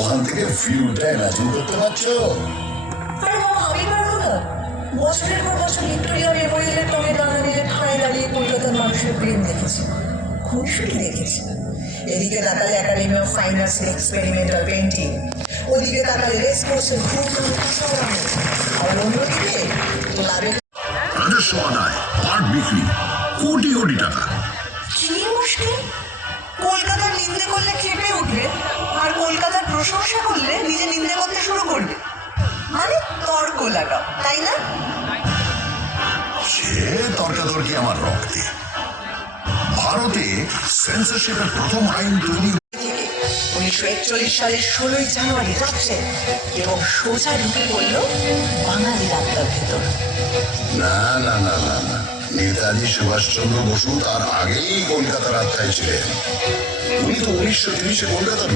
ওখান থেকে ভিউটা ইমাজিন করতে পারছো? আরে বাবা, আমি পারবো না? বছরের পর বছর ভিক্টোরিয়া মেমোরিয়ালের টবে বাঙালিদের ঠাঁই দাঁড়িয়ে কলকাতার মানুষের প্রেম দেখেছি, খুনসুটি দেখেছি। এদিকে তাকালে একাডেমি অফ ফাইন আর্টসের এক্সপেরিমেন্টাল পেন্টিং, ওদিকে তাকালে রেস কোর্সের আবার অন্যদিকে ক্লাবের রাজস্ব আদায়, পাট বিক্রি, কোটি কোটি টাকা। কি মুশকিল? কলকাতার নিন্দে করলে খেপে উঠবে, আর কলকাতার প্রশংসা করলে নিজে নিন্দে করতে শুরু করবে। মানে তর্ক লাগাও, তাই না? সে তর্কাতর্কি আমার রক্তে। ভারতে সেন্সরশিপের প্রথম আইন তৈরি 1941 সালের 16ই জানুয়ারি যাচ্ছে এবং সোজা ঢুকে পড়ল বাঙালির আত্মার ভেতর। না না না না না, নেতাজি সুভাষচন্দ্র বসু তার আগেই কলকাতার আত্মায় ছিলেন। উনি তো 1930-এ কলকাতার